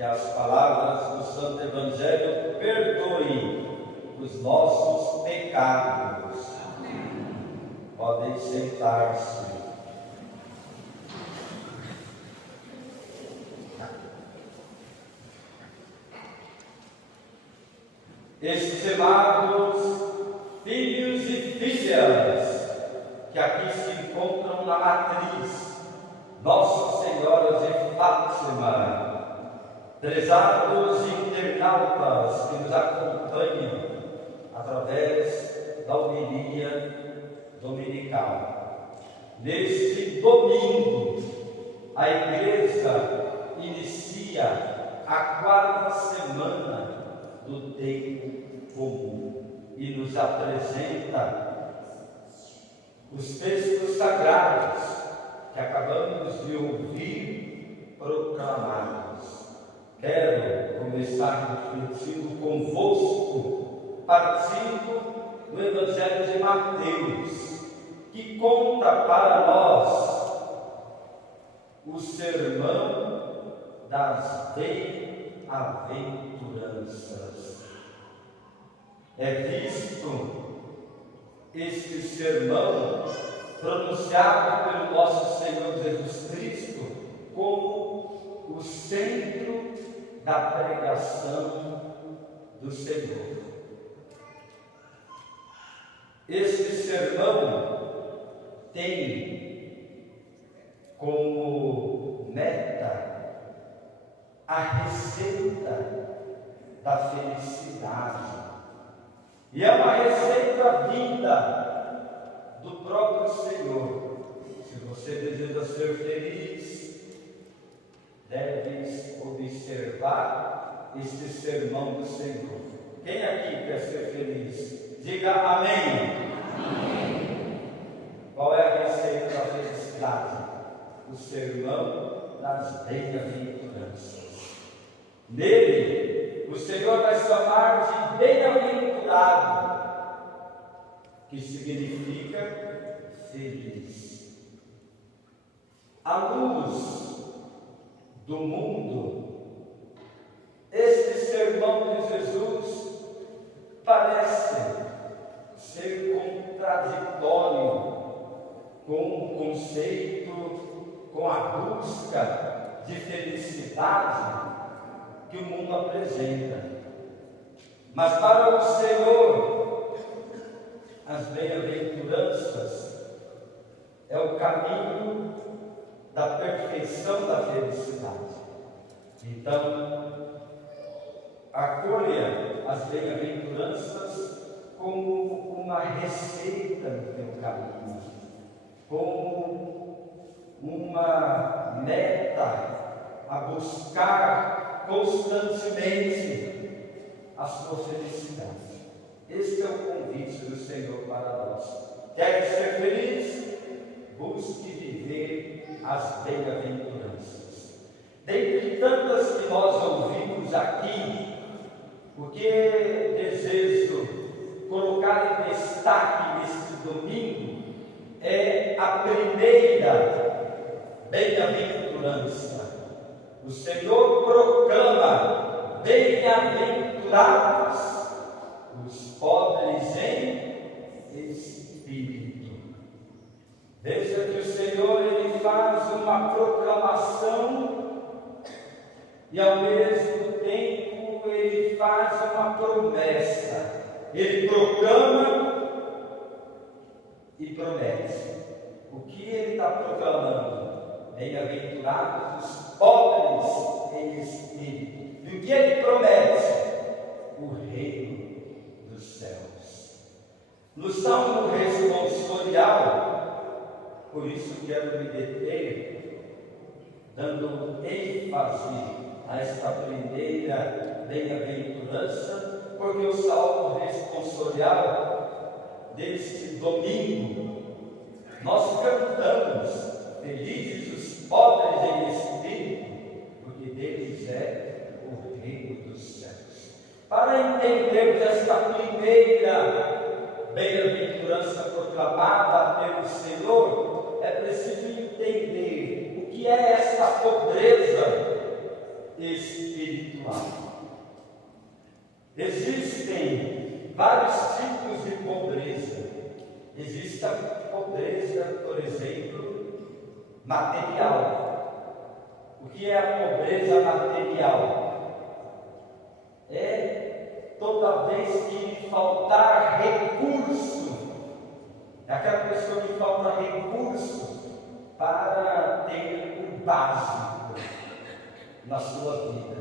que as palavras do Santo Evangelho perdoem os nossos pecados. Podem sentar-se. Estimados filhos e filhas que aqui se encontram na matriz Nossa Senhora de Fátima, prezados internautas que nos acompanham através da homilia dominical. Neste domingo, a Igreja inicia a 4ª semana do tempo comum e nos apresenta os textos sagrados que acabamos de ouvir proclamados. Quero começar refletindo convosco, partindo do Evangelho de Mateus, que conta para nós o sermão das bem-aventuranças. É visto este sermão pronunciado pelo nosso Senhor Jesus Cristo como o centro da pregação do Senhor. Este sermão tem como meta a receita da felicidade. E é uma receita vinda do próprio Senhor. Se você deseja ser feliz, deves observar este sermão do Senhor. Quem aqui quer ser feliz? Diga amém. Amém. Qual é a receita da felicidade? O sermão das bem-aventuranças. Nele, o Senhor vai chamar de bem-aventurado, que significa feliz. À luz do mundo, este sermão de Jesus parece ser contraditório com o conceito, com a busca de felicidade que o mundo apresenta. Mas para o Senhor, as bem-aventuranças é o caminho da perfeição da felicidade. Então, acolha as bem-aventuranças como uma receita no teu caminho, como uma meta a buscar constantemente a sua felicidade. Este é o convite do Senhor para nós. Quer ser feliz? Busque viver as bem-aventuranças. Dentre tantas que nós ouvimos aqui, o que desejo colocar em destaque neste domingo é a primeira bem-aventurança. O Senhor proclama: bem-aventurados os pobres em espírito. Veja que o Senhor ele faz uma proclamação e ao mesmo tempo ele faz uma promessa. Ele proclama e promete. O que ele está proclamando? Bem-aventurados os pobres em espírito. E o que ele promete? O reino dos céus. No Salmo responsorial, por isso quero me deter, dando ênfase a esta primeira bem-aventurança, porque o Salmo responsorial deste domingo, nós cantamos: felizes os pobres em espírito, porque deles é o reino dos céus. Para entendermos esta primeira bem-aventurança proclamada pelo Senhor, é preciso entender o que é esta pobreza espiritual. Existem vários tipos de pobreza. Existe a pobreza, por exemplo, material. O que é a pobreza material? É toda vez que lhe faltar recurso, é aquela pessoa que falta recurso para ter o básico na sua vida.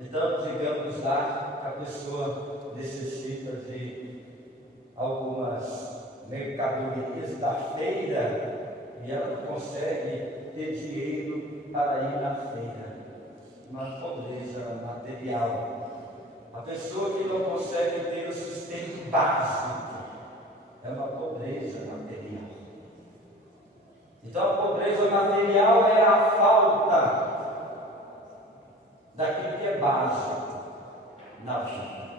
Então, digamos lá, a pessoa necessita de algumas mercadorias da feira e ela não consegue ter dinheiro para ir na feira. Uma pobreza material. A pessoa que não consegue ter o sustento básico é uma pobreza material. Então, a pobreza material é a falta daquilo que é básico na vida.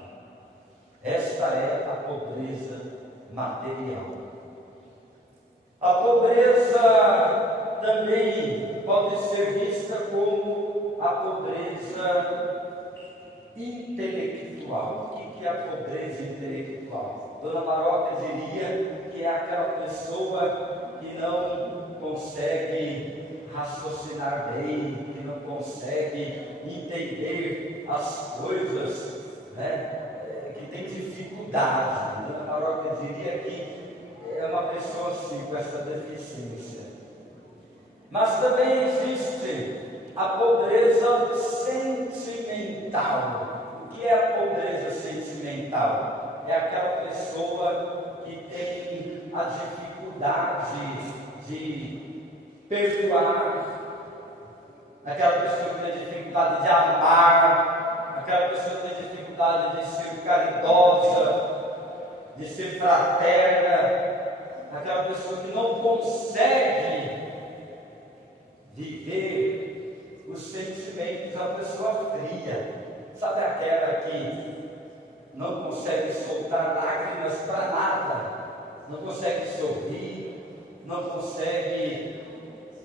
Esta é a pobreza material. A pobreza também pode ser vista como a pobreza intelectual. O que é a pobreza intelectual? Dona Maroca diria que é aquela pessoa que não consegue raciocinar bem, que não consegue entender as coisas, né? Que tem dificuldade. Dona Maroca diria que é uma pessoa assim, com essa deficiência. Mas também existe a pobreza sentimental. O que é a pobreza sentimental? É aquela pessoa que tem a dificuldade de perdoar, aquela pessoa que tem a dificuldade de amar, aquela pessoa que tem a dificuldade de ser caridosa, de ser fraterna, aquela pessoa que não consegue viver os sentimentos da pessoa fria. Sabe aquela que não consegue soltar lágrimas para nada, não consegue sorrir, não consegue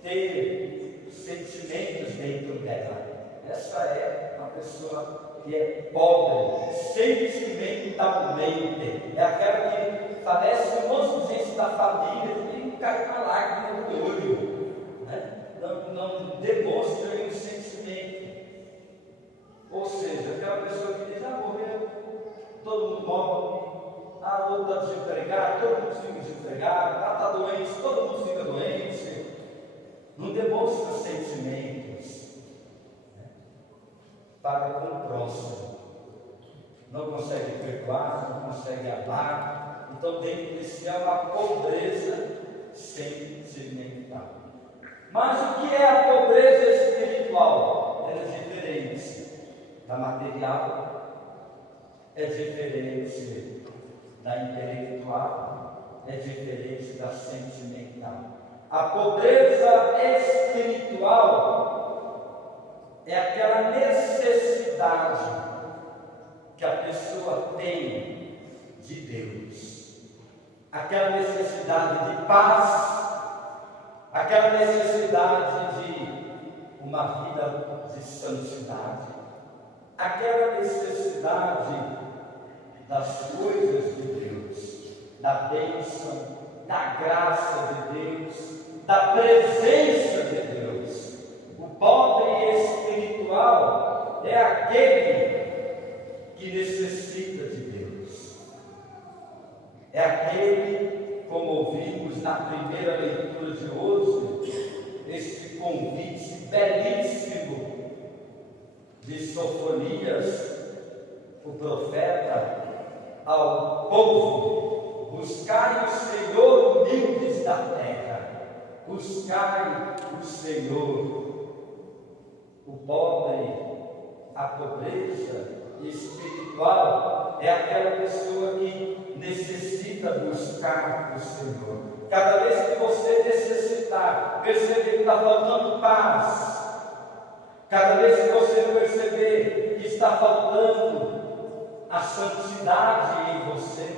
ter sentimentos dentro dela? Essa é uma pessoa que é pobre sentimentalmente, é aquela que parece um monte da família e cai uma lágrima no olho, né? Não demonstra nenhum sentimento. Ou seja, aquela pessoa que diz: ah, morreu, todo mundo morre, ah, outro está desempregado, todo mundo fica desempregado, ah, está doente, todo mundo fica doente. Não demonstra sentimentos, né, para com o próximo. Não consegue perdoar, não consegue amar. Então, dentro de si é uma pobreza sentimental. Mas o que é a pobreza espiritual? Ela é diferente da material, é diferente da intelectual, é diferente da sentimental. A pobreza espiritual é aquela necessidade que a pessoa tem de Deus, aquela necessidade de paz, aquela necessidade de uma vida de santidade, aquela necessidade das coisas de Deus, da bênção, da graça de Deus, da presença de Deus. O pobre espiritual é aquele que necessita de Deus, é aquele, como ouvimos na primeira leitura de hoje, este convite belíssimo de Sofonias, o profeta, ao povo: buscai o Senhor, humildes da terra, buscai o Senhor. O pobre, a pobreza espiritual é aquela pessoa que necessita buscar o Senhor. Cada vez que você necessitar, perceber que está faltando paz, cada vez que você perceber que está faltando a santidade em você,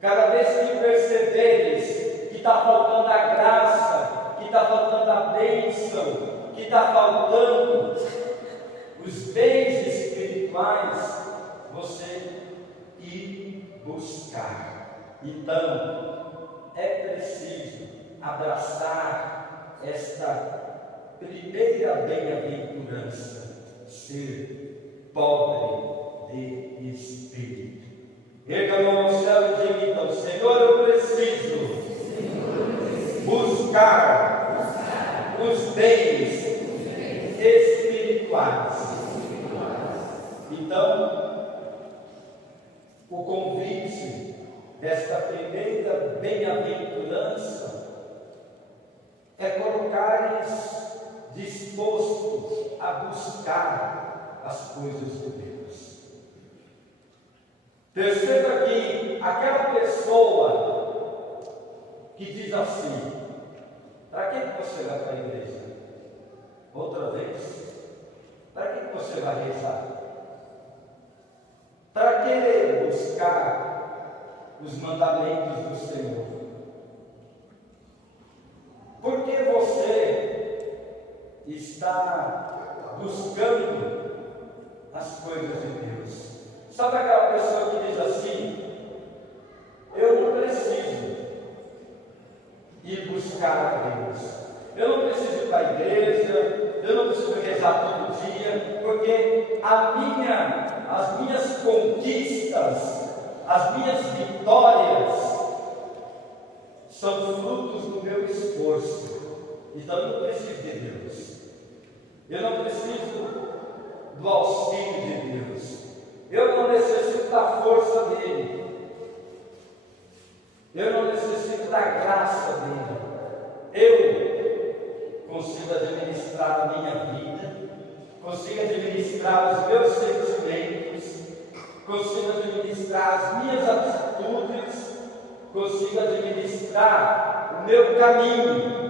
cada vez que perceberes que está faltando a graça, que está faltando a bênção, que está faltando espirituais você ir buscar. Então, é preciso abraçar esta primeira bem-aventurança, ser pobre de espírito. Erga a mão ao céu e diga então: Senhor, eu preciso buscar os bens espirituais. Então, o convite desta primeira bem-aventurança é colocar-lhes dispostos a buscar as coisas de Deus. Perceba que aquela pessoa que diz assim: para que você vai para a igreja? Outra vez, para que você vai rezar? Para que buscar os mandamentos do Senhor? Por que você está buscando as coisas de Deus? Sabe aquela pessoa que diz assim: eu não preciso ir buscar a Deus, eu não preciso ir para a igreja, eu não preciso rezar todo dia, porque as minhas conquistas, as minhas vitórias são frutos do meu esforço. Então eu não preciso de Deus, eu não preciso do auxílio de Deus, eu não necessito da força dele, eu não necessito da graça dele. Eu consigo administrar a minha vida, consigo administrar os meus sentimentos, consigo administrar as minhas atitudes, consigo administrar o meu caminho.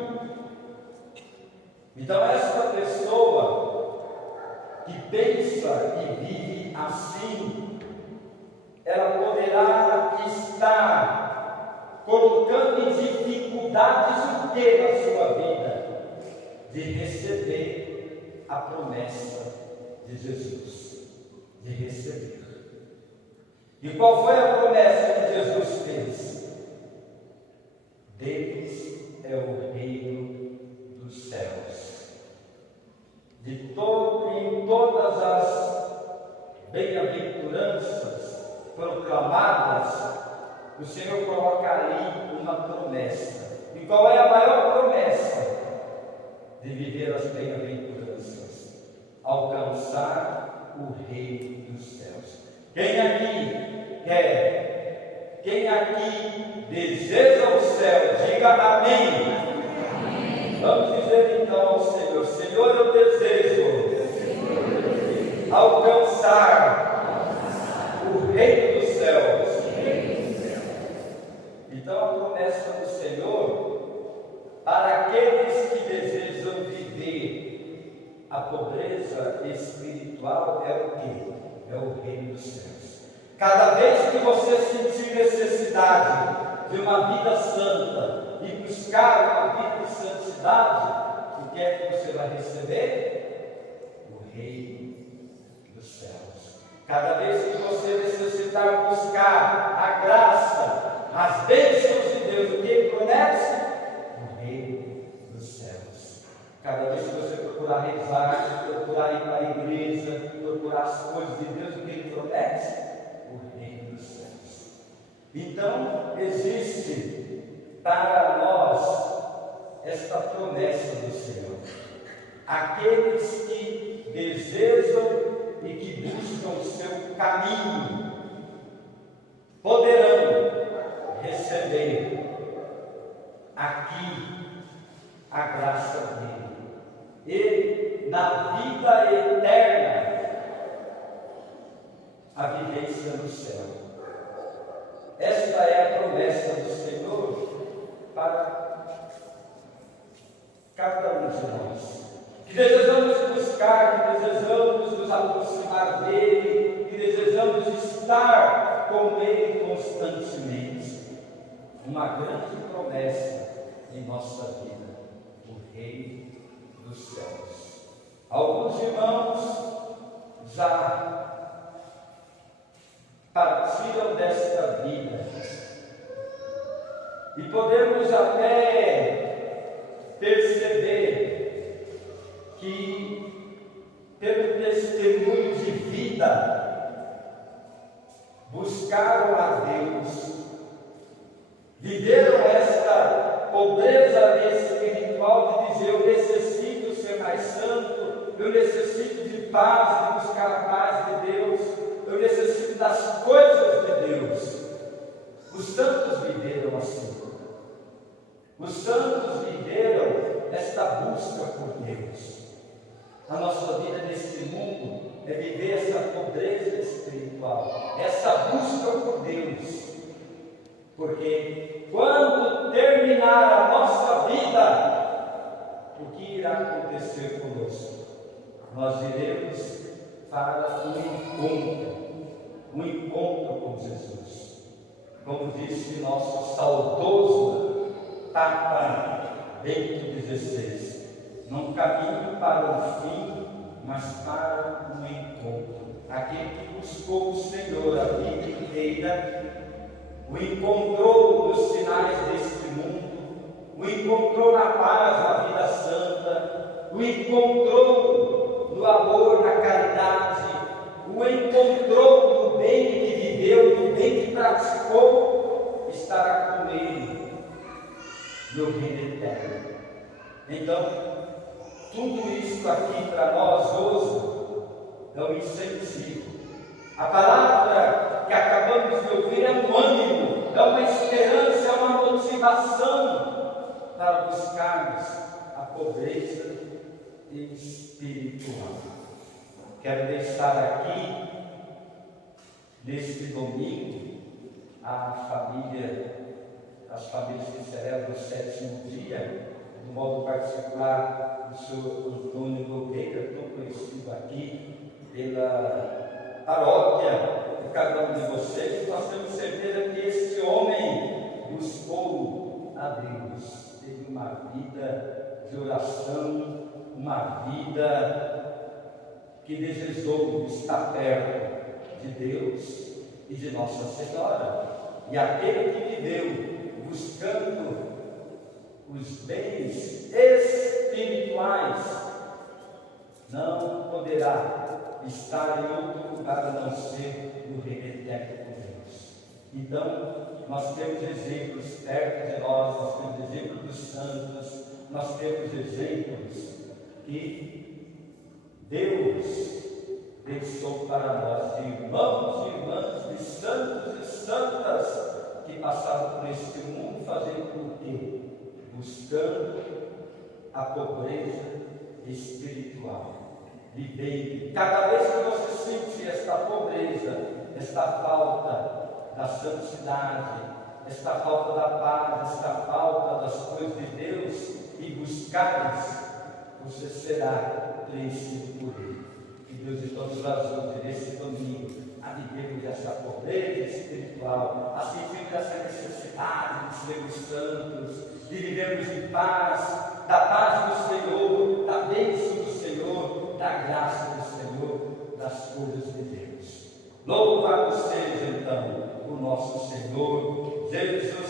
Então, essa pessoa que pensa e vive assim, ela poderá estar colocando em dificuldades o que na sua vida? De receber a promessa de Jesus, de receber. E qual foi a promessa que Jesus fez? Deles é o reino dos céus. Em todas as bem-aventuranças proclamadas, o Senhor coloca ali uma promessa. E qual é a maior promessa de viver as bem-aventuranças? Alcançar o reino dos céus. Quem aqui quer? Quem aqui deseja o céu? Diga amém. Amém. Vamos dizer então ao Senhor: Senhor, eu desejo alcançar o reino dos céus. Então a promessa do Senhor para aqueles que desejam viver a pobreza espiritual é o quê? É o reino dos céus. Cada vez que você sentir necessidade de uma vida santa e buscar uma vida de santidade, o que é que você vai receber? O reino dos céus. Cada vez que você necessitar buscar a graça, as bênçãos de Deus, o que promete? O reino dos céus. Cada vez que você procurar rezar, procurar ir para a igreja, procurar as coisas de Deus, o que ele promete? O reino dos céus. Então, existe para nós esta promessa do Senhor. Aqueles que desejam e que buscam o seu caminho poderão receber aqui a graça dele e na vida eterna a vivência no céu. Esta é a promessa do Senhor para cada um de nós, que desejamos buscar, que desejamos nos aproximar dele, que desejamos estar com ele constantemente. Uma grande promessa em nossa vida, o reino dos céus. Alguns irmãos já podemos até perceber que, pelo testemunho de vida, buscaram a Deus, viveram esta pobreza espiritual de dizer: eu necessito ser mais santo, eu necessito de paz, de buscar a paz de Deus, eu necessito das coisas de Deus. Os santos viveram assim. Os santos viveram esta busca por Deus. A nossa vida neste mundo é viver essa pobreza espiritual, essa busca por Deus. Porque quando terminar a nossa vida, o que irá acontecer conosco? Nós iremos para um encontro com Jesus. Como disse nosso saudoso Papa Bento XVI, não caminho para o fim, mas para um encontro. Aquele que buscou o Senhor a vida inteira, o encontrou nos sinais deste mundo, o encontrou na paz, na vida santa, o encontrou no amor, na caridade, o encontrou no bem que viveu, no bem que praticou, estará com ele no reino eterno. Então, tudo isso aqui para nós hoje é um incentivo. A palavra que acabamos de ouvir é um ânimo, é uma esperança, é uma motivação para buscarmos a pobreza espiritual. Quero deixar aqui, neste domingo, as famílias que celebram o 7º dia, de modo particular, o senhor Antônio Nogueira, tão conhecido aqui pela paróquia de cada um de vocês. Nós temos certeza que este homem buscou a Deus, teve uma vida de oração, uma vida que desejou estar perto de Deus e de Nossa Senhora. E aquele que viveu buscando os bens espirituais não poderá estar em outro lugar a não ser no reino eterno com Deus. Então, nós temos exemplos perto de nós temos exemplos dos santos, nós temos exemplos que Deus deixou para nós, de irmãos e irmãs, de santos e santas, que passaram por este mundo fazendo o quê? Buscando a pobreza espiritual. Vivendo. Cada vez que você sente esta pobreza, esta falta da santidade, esta falta da paz, esta falta das coisas de Deus, e buscares, você será preenchido por Ele. Que Deus então nos ajude nesse domingo a vivermos essa pobreza espiritual, a sentirmos essa necessidade de sermos santos, de vivermos em paz, da paz do Senhor, da bênção do Senhor, da graça do Senhor, das coisas de Deus. Louvado seja então o nosso Senhor Jesus